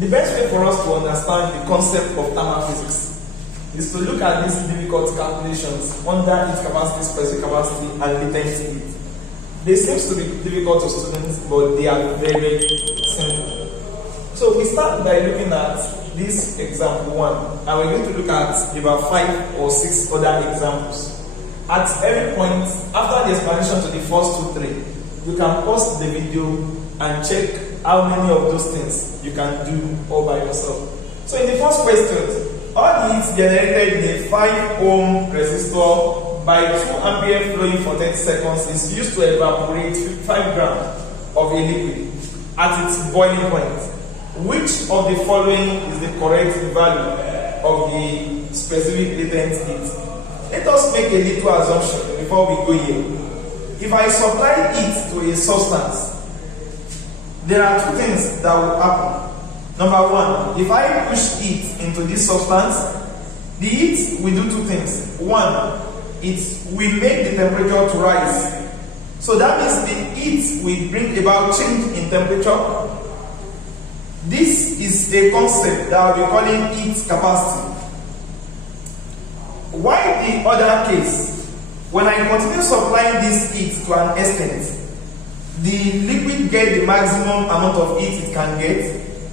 The best way for us to understand the concept of thermal physics is to look at these difficult calculations under heat capacity, specific capacity, and latent heat. They seem to be difficult to students, but they are very simple. So we start by looking at this example 1, and we're going to look at about 5 or 6 other examples. At every point, after the explanation to the first 2, 3, you can pause the video and check how many of those things you can do all by yourself. So in the first question, all the heat generated in a 5 ohm resistor by 2 ampere flowing for 30 seconds is used to evaporate 55 grams of a liquid at its boiling point. Which of the following is the correct value of the specific latent heat? Let us make a little assumption before we go here. If I supply heat to a substance, there are 2 things that will happen. Number 1, if I push heat into this substance, the heat will do 2 things. 1, it will make the temperature to rise. So that means the heat will bring about change in temperature. This is a concept that we are calling heat capacity. Why the other case? When I continue supplying this heat to an extent, the liquid gets the maximum amount of heat it can get,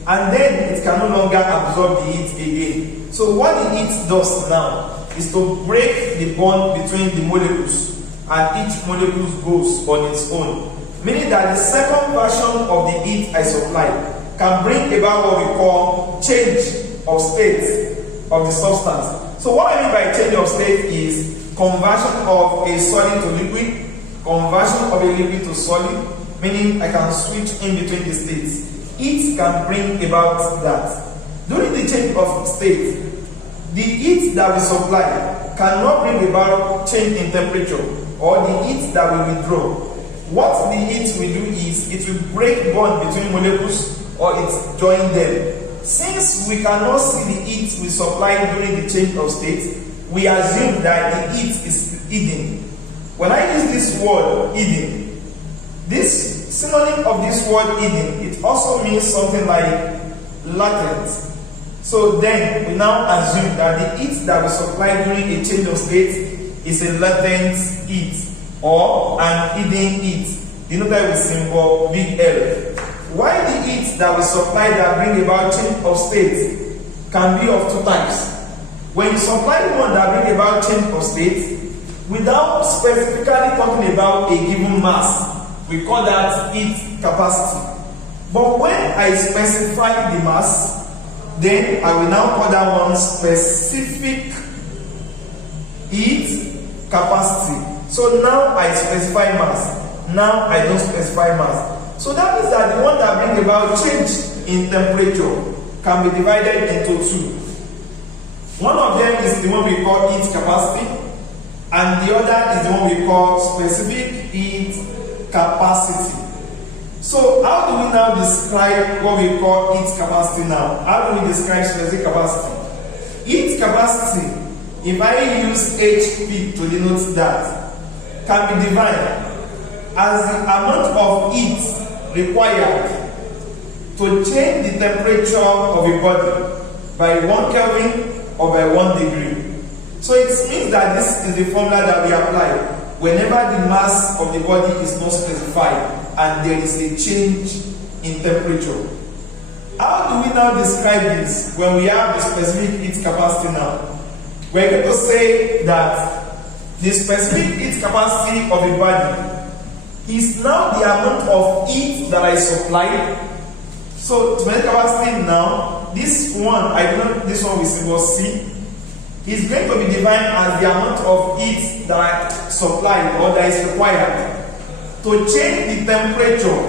and then it can no longer absorb the heat again. So what the heat does now is to break the bond between the molecules, and each molecule goes on its own. Meaning that the second version of the heat I supply can bring about what we call change of state of the substance. So what I mean by change of state is conversion of a solid to liquid, conversion of a liquid to solid, meaning I can switch in between the states. Heat can bring about that. During the change of state, the heat that we supply cannot bring about change in temperature or the heat that we withdraw. What the heat will do is it will break bond between molecules or it join them. Since we cannot see the heat we supply during the change of state, we assume that the heat is hidden. When I use this word hidden, this synonym of this word hidden, it also means something like latent. So then we now assume that the heat that we supply during a change of state is a latent heat or an hidden heat, denoted with symbol big L. Why the heat that we supply that bring about change of state can be of 2 types. When you supply one that bring about change of state, without specifically talking about a given mass, we call that heat capacity. But when I specify the mass, then I will now call that one specific heat capacity. So now I specify mass. Now I don't specify mass. So that means that the one that brings about change in temperature can be divided into 2. One of them is the one we call heat capacity, and the other is the one we call specific heat capacity. So how do we now describe what we call heat capacity now? How do we describe specific capacity? Heat capacity, if I use HP to denote that, can be defined as the amount of heat required to change the temperature of a body by 1 Kelvin or by 1 degree. So it means that this is the formula that we apply whenever the mass of the body is not specified and there is a change in temperature. How do we now describe this when we have the specific heat capacity now? We're going to say that the specific heat capacity of a body is now the amount of heat that I supply. So specific capacity now, this one, I denote this one with symbol C, is going to be defined as the amount of heat that I supply or that is required to change the temperature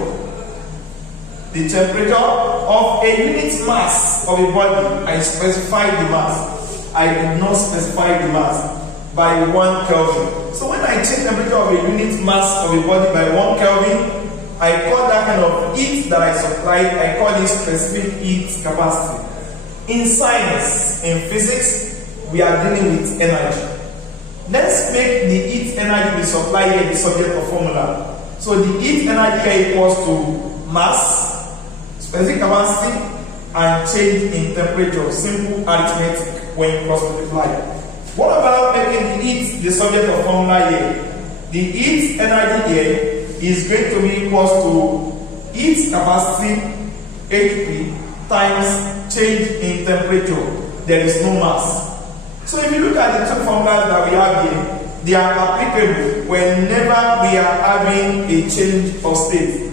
of a unit mass of a body. I specify the mass. I did not specify the mass by 1 Kelvin. So when I change the temperature of a unit mass of a body by 1 Kelvin, I call that kind of heat that I supplied, I call it specific heat capacity. In science, in physics, we are dealing with energy. Let's make the heat energy we supply here the subject of formula. So the heat energy here equals to mass, specific capacity, and and change in temperature. Simple arithmetic when you cross multiply. What about making the heat the subject of formula here? The heat energy here is going to be equals to heat capacity HP times change in temperature. There is no mass. So if you look at the two formulas that we have here, they are applicable whenever we are having a change of state.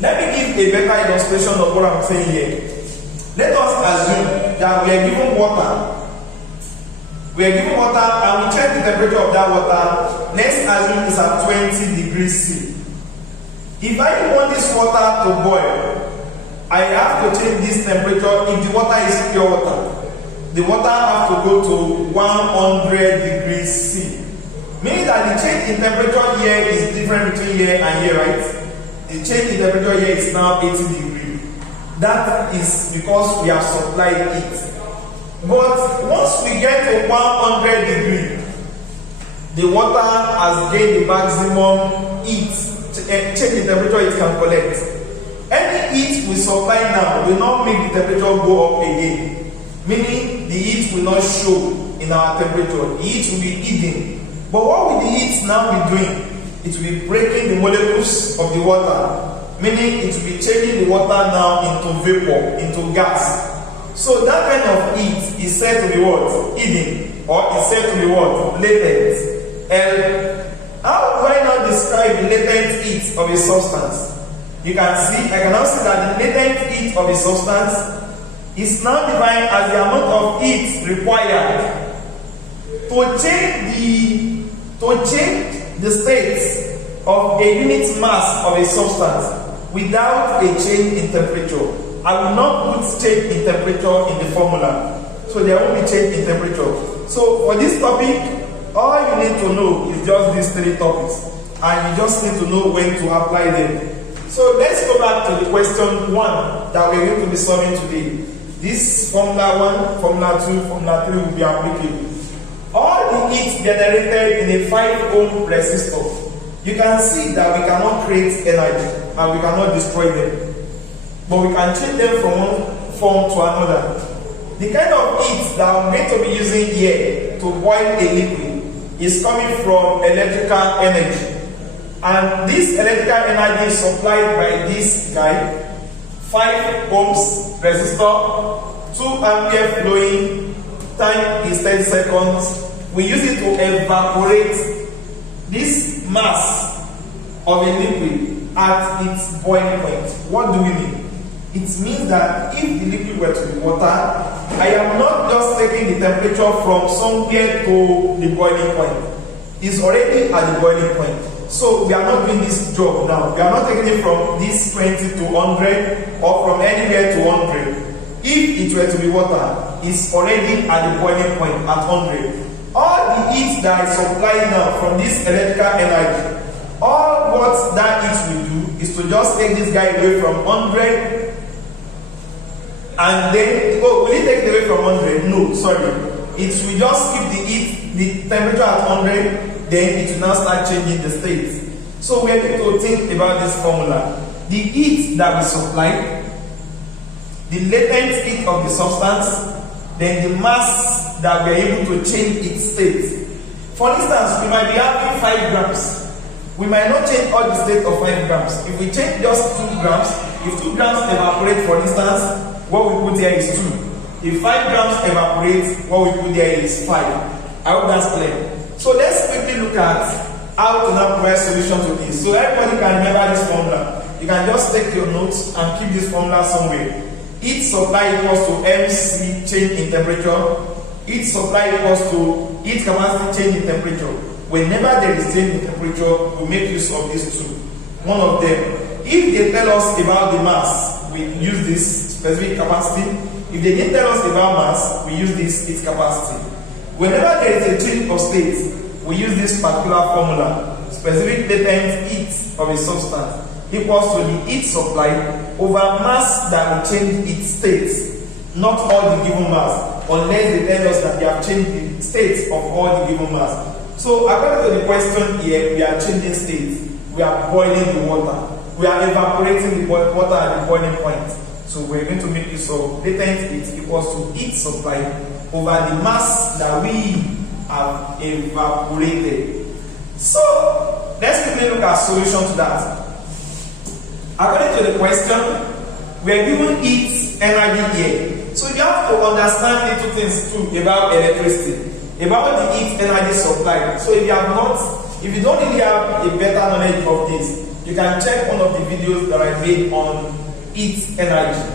Let me give a better illustration of what I'm saying here. Let us assume that we are given water. We are given water and we check the temperature of that water. Let's assume it's at 20 degrees C. If I want this water to boil, I have to change this temperature. If the water is pure water, the water has to go to 100 degrees C. Meaning that the change in temperature here is different between here and here, right? The change in temperature here is now 80 degrees. That is because we have supplied heat. But once we get to 100 degrees, the water has gained the maximum heat, change in temperature it can collect. Any heat we supply now will not make the temperature go up again. Meaning the heat will not show in our temperature. The heat will be hidden. But what will the heat now be doing? It will be breaking the molecules of the water. Meaning it will be changing the water now into vapor, into gas. So that kind of heat is said to be what? Hidden. Or is said to be what? Latent. And how do I now describe the latent heat of a substance? You can see, I can now see that the latent heat of a substance is now defined as the amount of heat required to change the state of a unit mass of a substance without a change in temperature. I will not put change in temperature in the formula, so there won't be change in temperature. So for this topic, all you need to know is just these three topics, and you just need to know when to apply them. So let's go back to the question 1 that we're going to be solving today. This formula 1, formula 2, formula 3 will be applicable. All the heat generated in a 5 ohm resistor, you can see that we cannot create energy and we cannot destroy them, but we can change them from one form to another. The kind of heat that I'm going to be using here to boil a liquid is coming from electrical energy, and this electrical energy is supplied by this guy, 5 ohms resistor, 2 ampere flowing, time is 10 seconds. We use it to evaporate this mass of a liquid at its boiling point. What do we mean? It means that if the liquid were to be water, I am not just taking the temperature from somewhere to the boiling point. It's already at the boiling point. So we are not doing this job now. We are not taking it from this 20 to 100 or from anywhere to 100. If it were to be water, it's already at the boiling point at 100. All the heat that is supplied now from this electrical energy, all what that heat will do is to just take this guy away from 100 and then, will it take it away from 100? No, sorry. It will just keep the heat, the temperature at 100, then it will now start changing the state. So we are going to think about this formula. The heat that we supply, the latent heat of the substance, then the mass that we are able to change its state. For instance, we might be having 5 grams. We might not change all the state of 5 grams. If we change just 2 grams, if 2 grams evaporate, for instance, what we put here is 2. If 5 grams evaporate, what we put here is 5. I hope that's clear. So let's quickly look at how to now provide solution to this. So everybody can remember this formula. You can just take your notes and keep this formula somewhere. Heat supply equals to MC change in temperature. Heat supply equals to heat capacity change in temperature. Whenever there is change in temperature, we make use of these two. One of them, if they tell us about the mass, we use this specific capacity. If they didn't tell us about mass, we use this heat capacity. Whenever there is a change of state, we use this particular formula, specific latent heat of a substance equals to the heat supply over mass that will change its state, not all the given mass, unless they tell us that they have changed the state of all the given mass. So according to the question here, we are changing state. We are boiling the water. We are evaporating the water at the boiling point. So we're going to make use of latent heat equals to heat supply over the mass that we have evaporated. So let's quickly look at solution to that. According to the question, we are given heat energy here. So you have to understand little things too about electricity, about the heat energy supply. So if you don't really have a better knowledge of this, you can check one of the videos that I made on heat energy.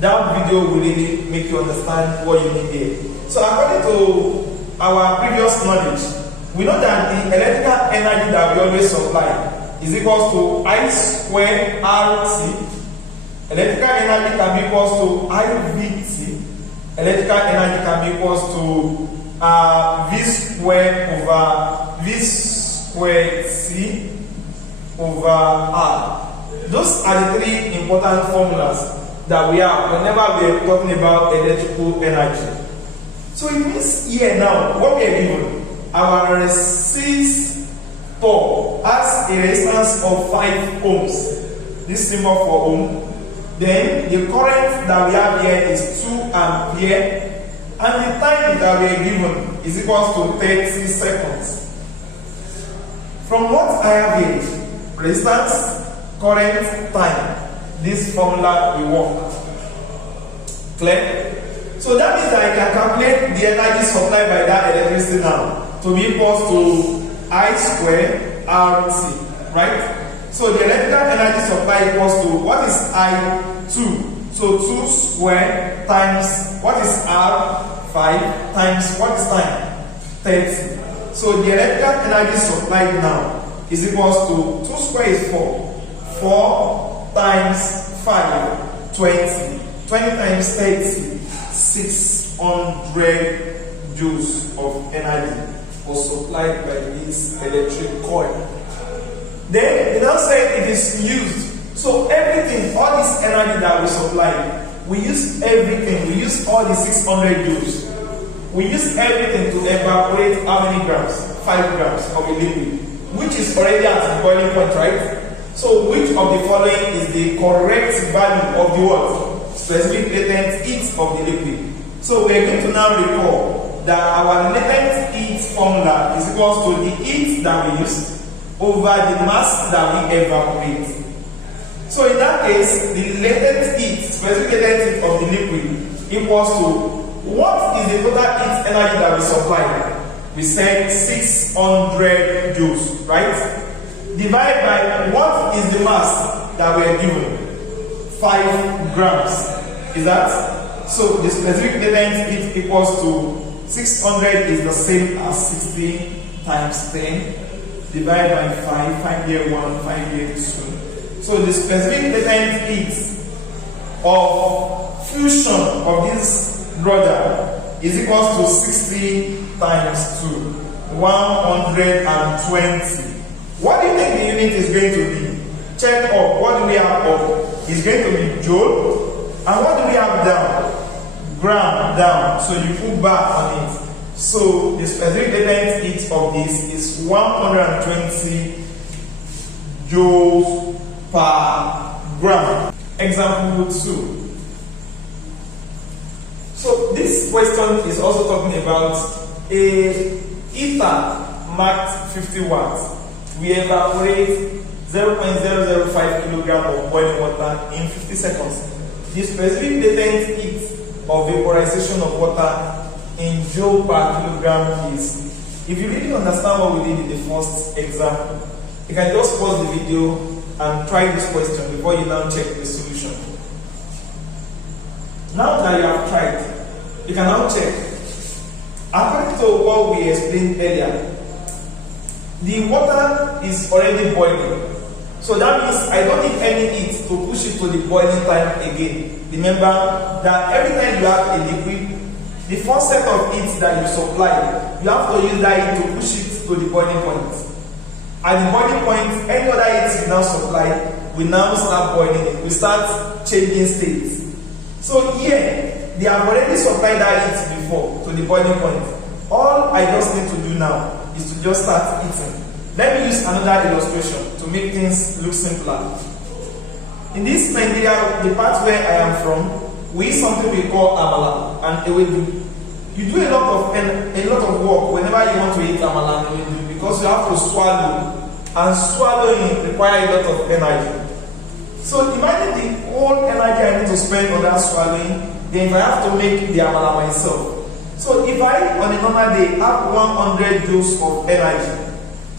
That video will really make you understand what you need here. So according to our previous knowledge, we know that the electrical energy that we always supply is equal to I square RT. Electrical energy can be equal to IVT. Electrical energy can be equal to V square over V square T over R. Those are the three important formulas that we have whenever we are talking about electrical energy. So it means here now, what we are given, our resistor has a resistance of 5 ohms. This symbol for ohm. Then the current that we have here is 2 ampere, and the time that we are given is equal to 30 seconds. From what I have here, resistance, current, time, this formula will work. Clear? So that means that I can calculate the energy supplied by that electricity now to be equal to I square RT, right? So the electrical energy supply equals to, what is I? 2. So 2 square times, what is R? 5 times, what is time? 30. So the electrical energy supplied now is equals to 2 square is 4. 4 times 5, 20. 20 times 30, 600 joules of energy was supplied by this electric coil. Then it now said it is used. So everything, all this energy that we supply, we use everything. We use all the 600 joules. We use everything to evaporate how many grams? 5 grams of a liquid, which is already at the boiling point, right? So which of the following is the correct value of the what? Specific latent heat of the liquid. So we are going to now recall that our latent heat formula is equal to the heat that we use over the mass that we evaporate. So in that case, the latent heat, specific latent heat of the liquid equals to, what is the total heat energy that we supply? We said 600 joules, right? Divide by what is the mass that we are given? 5 grams. Is that? So the specific latent heat equals to 600 is the same as 60 times 10. Divide by 5, 5 here 1, 5 here 2. So the specific latent heat of fusion of this brother is equal to 60 times 2, 120. What do you think the unit is going to be? Check up. What do we have up? It's going to be joule. And what do we have down? Gram down. So you put bar on it. So the specific latent heat of this is 120 joules per gram. Example 2. So this question is also talking about a heater marked 50 watts. We evaporate 0.005 kilogram of boiling water in 50 seconds. The specific latent heat of vaporization of water in joule per kilogram is, if you really understand what we did in the first example, you can just pause the video and try this question before you now check the solution. Now that you have tried, you can now check. According to what we explained earlier, the water is already boiling. So that means I don't need any heat to push it to the boiling time again. Remember that every time you have a liquid, the first set of heat that you supply, you have to use that heat to push it to the boiling point. At the boiling point, any other heat you now supply will now start boiling it. We start changing states. So here, they have already supplied that heat before to the boiling point. All I just need to do now is to just start eating. Let me use another illustration to make things look simpler. In this Nigeria, the part where I am from, we eat something we call amala and ewedu. You do a lot of work whenever you want to eat amala and ewedu because you have to swallow, and swallowing requires a lot of energy. So imagine the whole energy I need to spend on that swallowing, then if I have to make the amala myself. So if I, on a normal day, have 100 joules of energy,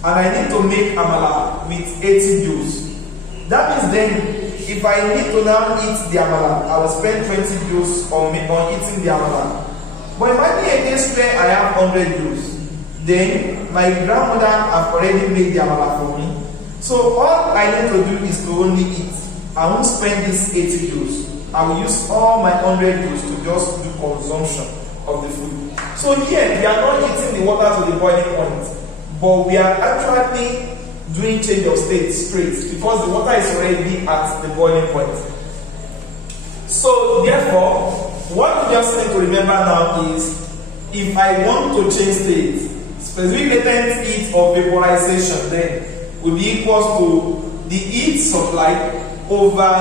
and I need to make amala with 80 joules, that means then, if I need to now eat the amala, I will spend 20 joules on eating the amala. But imagine a case where I have 100 joules, then my grandmother have already made the amala for me. So all I need to do is to only eat. I won't spend this 80 joules. I will use all my 100 joules to just do consumption of the food. So here, we are not eating the water to the boiling point, but we are actually doing change of state straight because the water is already at the boiling point. So therefore, what you just need to remember now is, if I want to change state, specific latent heat of vaporization then will be equal to the heat supplied over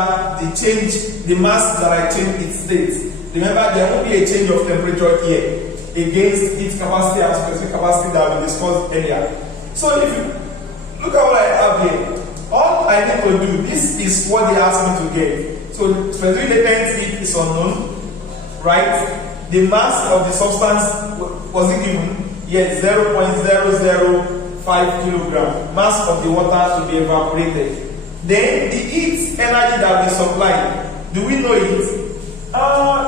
the mass that I change its state. Remember, there will be a change of temperature here against its capacity and specific capacity that we discussed earlier. So if you look at what I have here, all I need to do, this is what they asked me to get. So specific latent heat is unknown, right? The mass of the substance was it given? Yes, 0.005 kilogram. Mass of the water to be evaporated. Then the heat energy that we supply, do we know it?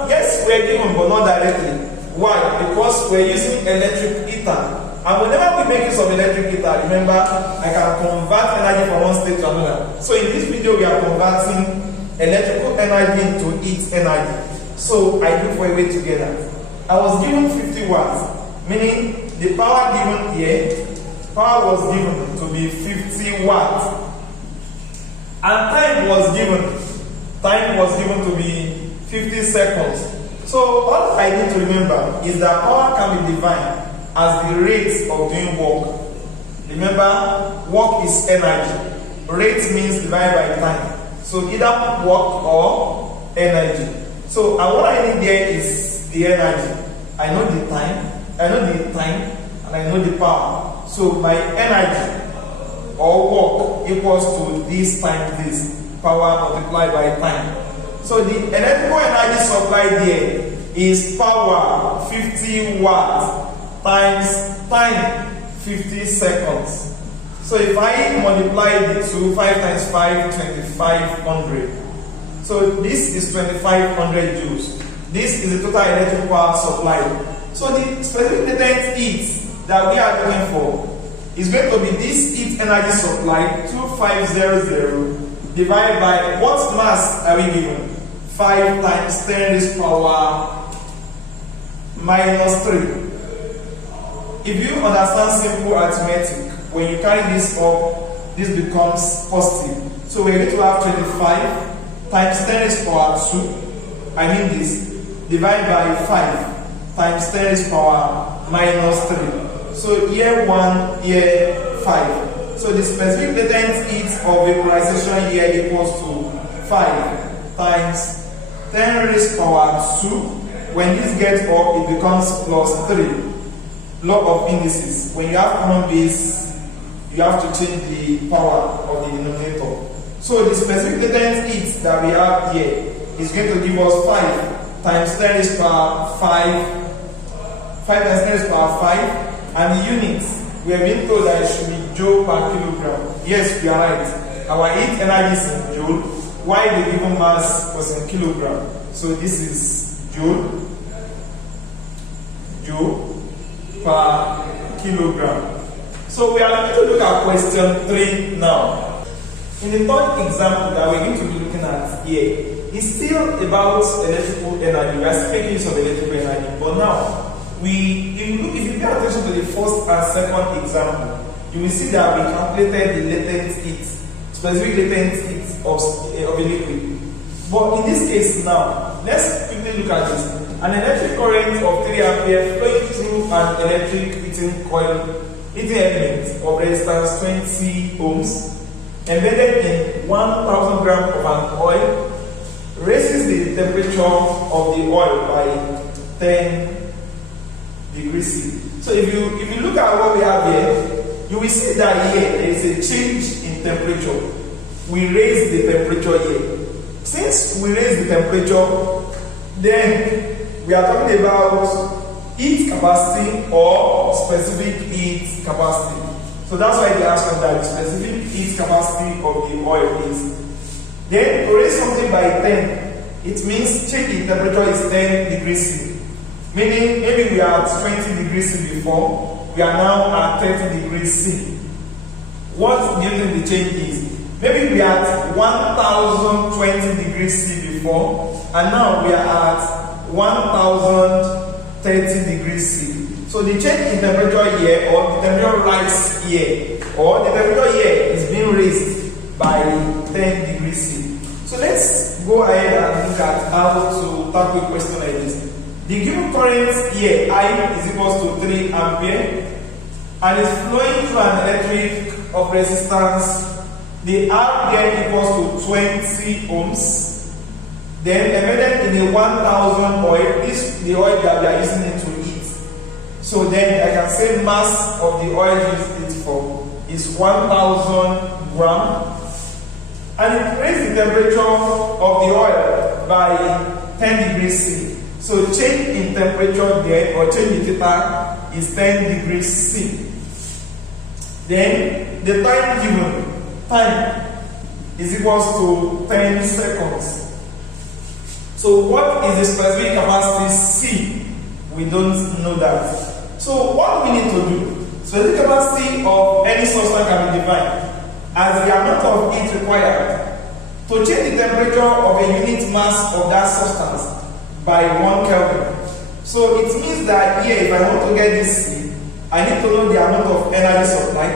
Yes, we are given, but not directly. Why? Because we are using electric heater. And whenever we make use of electric heater, remember, I can convert energy from one state to another. So in this video, we are converting electrical energy into heat energy. So I do for a way together. I was given 50 watts, meaning the power given here, power was given to be 50 watts. And time was given to be 50 seconds. So all I need to remember is that power can be defined as the rate of doing work. Remember, work is energy. Rate means divided by time. So either work or energy. So and what I need there is the energy. I know the time, and I know the power. So my energy or work equals to this times this, power multiplied by time. So the electrical energy supplied there is power 50 watts times time 50 seconds. So if I multiply the two, 5 times 5, 2500. So this is 2500 joules. This is the total electrical power supplied. So the specific latent heat that we are looking for is going to be this heat energy supplied, 2500, divided by what mass are we given? 5 times 10 raised power minus 3. If you understand simple arithmetic, when you carry this up, this becomes positive. So we're going to have 25 times 10 raised power 2, I mean this, divided by 5 times 10 raised power minus 3. So here 1, here 5. So the specific latent heat of vaporization here equals to 5 times 10 raised power 2. When this gets up, it becomes plus 3. Law of indices. When you have common base, you have to change the power of the denominator. So the specific latent heat that we have here is going to give us 5 times 10 raised power 5 times 10 raised power 5, and the units, we have been told that it should be joule per kilogram. Yes, we are right. Our heat energy is in joule, while the given mass was in kilogram. So this is joule per kilogram. So we are going to look at question 3 now. In the third example that we're going to be looking at here, it's still about electrical energy. We are still making use of electrical energy, but now if you pay attention to the first and second example, you will see that we calculated the latent heat, specific latent heat of a liquid. But in this case now, let's quickly look at this. An electric current of 3 ampere flowing through an electric heating coil, heating element of resistance 20 ohms. embedded in 1000 grams of an oil raises the temperature of the oil by 10 degrees C. So if you look at what we have here, you will see that here there is a change in temperature. We raise the temperature here. Since we raise the temperature, then we are talking about heat capacity or specific heat capacity. So that's why they ask us that the specific heat capacity of the oil is. Then to raise something by 10, it means change in temperature is 10 degrees C. Meaning maybe we are at 20 degrees C before, we are now at 30 degrees C. What do you think the change is? Maybe we are at 1020 degrees C before, and now we are at 1030 degrees C. So the change in temperature here, or the temperature rise here, or the temperature here is being raised by 10 degrees C. So let's go ahead and look at how to tackle a question like this. The given current here, I is equals to 3 ampere, and is flowing through an electric of resistance. The R here equals to 20 ohms. Then embedded in a 1000 oil is the oil that we are using it to heat. So then I can say mass of the oil used it for is 1000 grams. And it raises the temperature of the oil by 10 degrees C. So change in temperature there, or change in theta, is 10 degrees C. Then the time given, time is equals to 10 seconds. So what is the specific capacity C? We don't know that. So what we need to do? Specific capacity of any substance can be defined as the amount of heat required to change the temperature of a unit mass of that substance by 1 Kelvin. So it means that here, if I want to get this C, I need to know the amount of energy supply.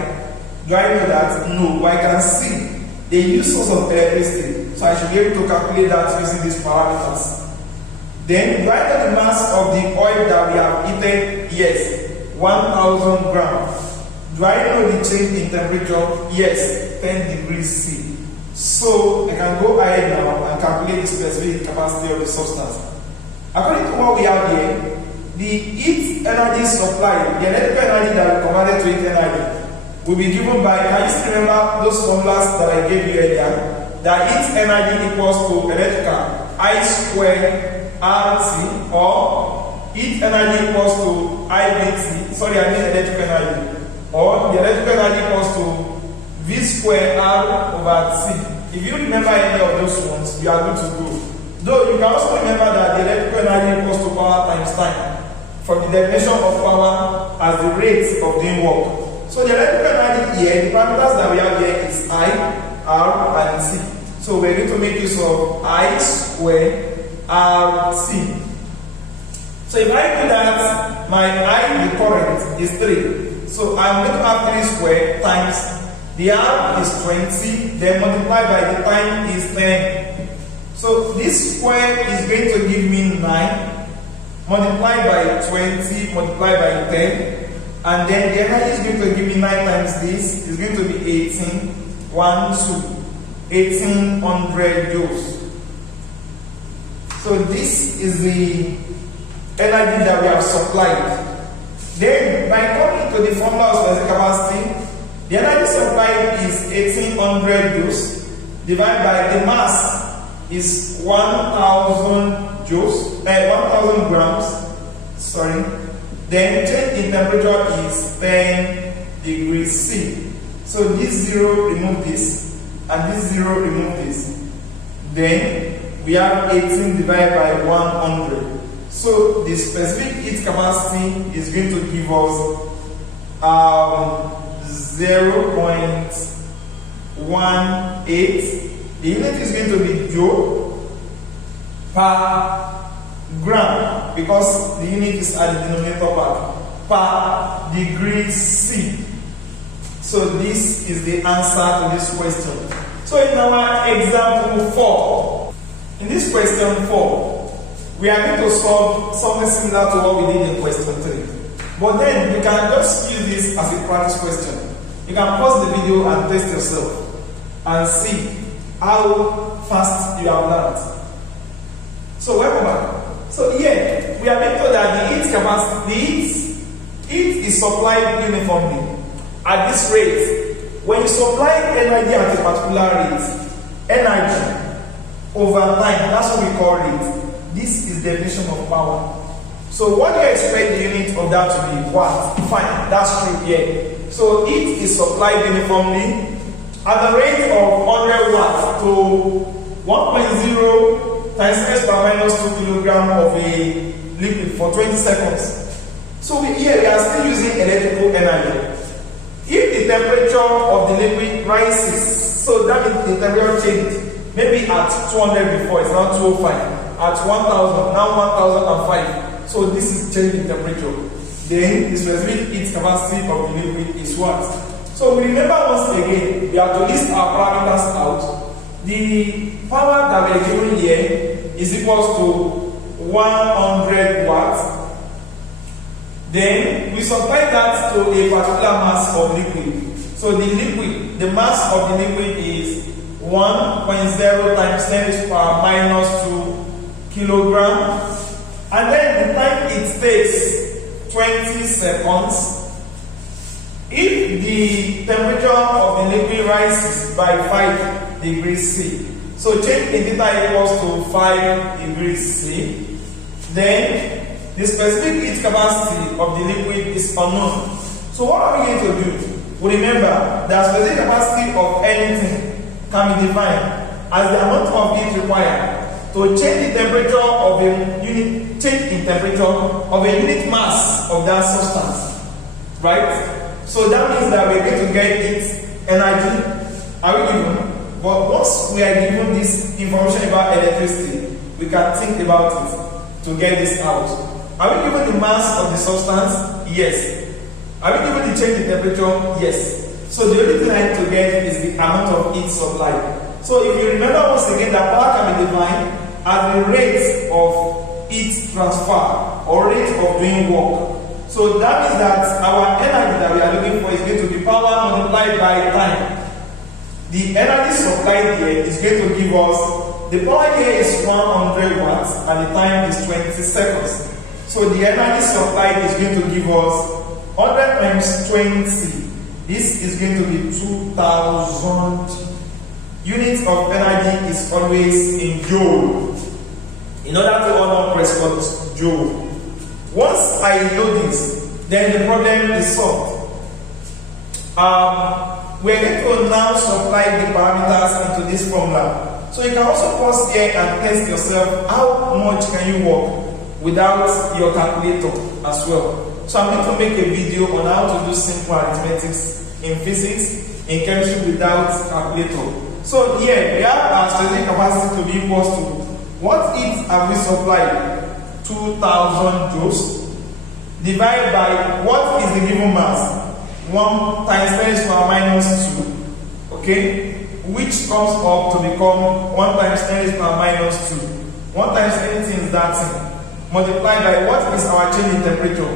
Do I know that? No, but I can see the use source of electricity. So I should be able to calculate that using these parameters. Then, do I know the mass of the oil that we have heated? Yes, 1000 grams. Do I know the change in temperature? Yes, 10 degrees C. So I can go ahead now and calculate the specific capacity of the substance. According to what we have here, the heat energy supply, the electrical energy that we converted to heat energy, will be given by, can you still remember those formulas that I gave you earlier? That heat energy equals to electrical I square RT, or heat energy equals to IVT, sorry, I mean electrical energy, or the electrical energy equals to V square R over T. If you remember any of those ones, you are good to go. Though you can also remember that the electrical energy equals to power times time, from the definition of power as the rate of doing work. So the electrical energy here, the parameters that we have here is I, R, and T. So we're going to make use of I square RT. So if I do that, my I, the current, is 3. So I'm going to have 3 square times the R is 20, then multiplied by the time is 10. So this square is going to give me 9, multiplied by 20, multiplied by 10, and then the energy is going to give me 9 times this, is going to be 18, 1, 2, 1800 joules. So this is the energy that we have supplied. Then by coming to the formula of specific capacity, the energy supplied is 1800 joules divided by the mass is 1000 joules, 1000 grams. Sorry. Then change in temperature is 10 degrees C. So this 0 remove this, and this 0 remove this. Then we have 18 divided by 100. So the specific heat capacity is going to give us 0.18. The unit is going to be joule per gram, because the unit is at the denominator part, per degree C. So this is the answer to this question. So in our example 4, in this question 4, we are going to solve something similar to what we did in question 3. But then you can just use this as a practice question. You can pause the video and test yourself. and see how fast you have learned. So welcome back. So here we are being told that the heat capacity, heat is supplied uniformly at this rate. When you supply energy at a particular rate, energy over time, that's what we call it. This is the definition of power. So what do you expect the unit of that to be? Watt. Fine, that's true here. So heat is supplied uniformly at the rate of 100 watts to 1.0 times 10 to the minus 2 kilogram of a liquid for 20 seconds. So here we are still using electrical energy. If the temperature of the liquid rises, so that means the temperature changed. Maybe at 200 before, it's now 205. At 1000, now 1005. So this is changing temperature. Then the specific heat capacity of the liquid is what? So we remember once again, we have to list our parameters out. The power that we are given here is equal to 100 watts. Then we supply that to a particular mass of liquid. So the liquid, the mass of the liquid is 1.0 times 10 to the power minus 2 kilogram. And then the time it takes 20 seconds. If the temperature of the liquid rises by 5 degrees C, so change in theta equals to 5 degrees C, then the specific heat capacity of the liquid is unknown. So what are we going to do? We remember that specific capacity of anything can be defined as the amount of heat required to change the temperature of a unit, change in temperature of a unit mass of that substance, right? So that means that we're going to get its energy. Are we given? But once we are given this information about electricity, we can think about it to get this out. Are we given the mass of the substance? Yes. Are we given the change in temperature? Yes. So the only thing I need to get is the amount of heat supplied. So if you remember once again that power can be defined as the rate of heat transfer or rate of doing work. So that means that our energy that we are looking for is going to be power multiplied by time. The energy supplied here is going to give us, the power here is 100 watts and the time is 20 seconds. So the energy supplied is going to give us 100 times 20. This is going to be 2000. Units of energy is always in joule. In order to honor prescott joule. Once I know this, then the problem is solved. We're going to now supply the parameters into this formula. So you can also pause here and test yourself how much can you work without your calculator as well. So I'm going to make a video on how to do simple arithmetics in physics, in chemistry without calculator. So here we have our specific capacity to be equal to what heat have we supplied? 2000 joules divided by what is the given mass? 1 times 10 to the power minus 2, okay, which comes up to become 1 times 10 to the power minus 2. 1 times anything is that thing, multiplied by what is our change in temperature?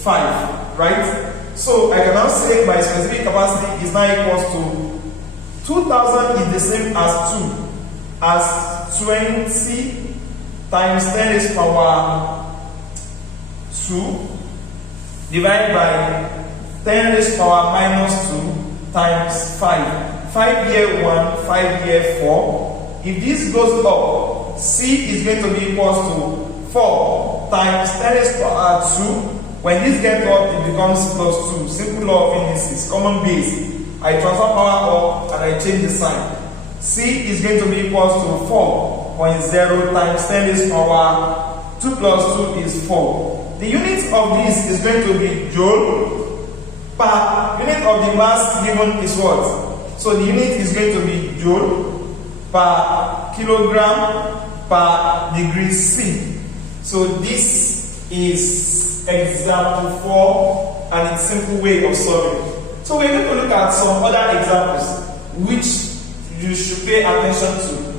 5, right? So I can now say my specific capacity is now equals to 2000 is the same as 2, as 20 times 10 to the power 2 divided by 10 to the power minus 2 times 5. 5 here 1, 5 here 4. If this goes up, C is going to be equal to 4 times 10 to the power 2. When this gets up, it becomes plus 2. Simple law of indices, common base. I transfer power up and I change the sign. C is going to be equal to 4.0 times 10 to the power 2 plus 2 is 4. The unit of this is going to be joule. Per unit of the mass given is what? So the unit is going to be joule per kilogram per degree C. So this is example 4 and its simple way of solving. So we're going to look at some other examples which you should pay attention to.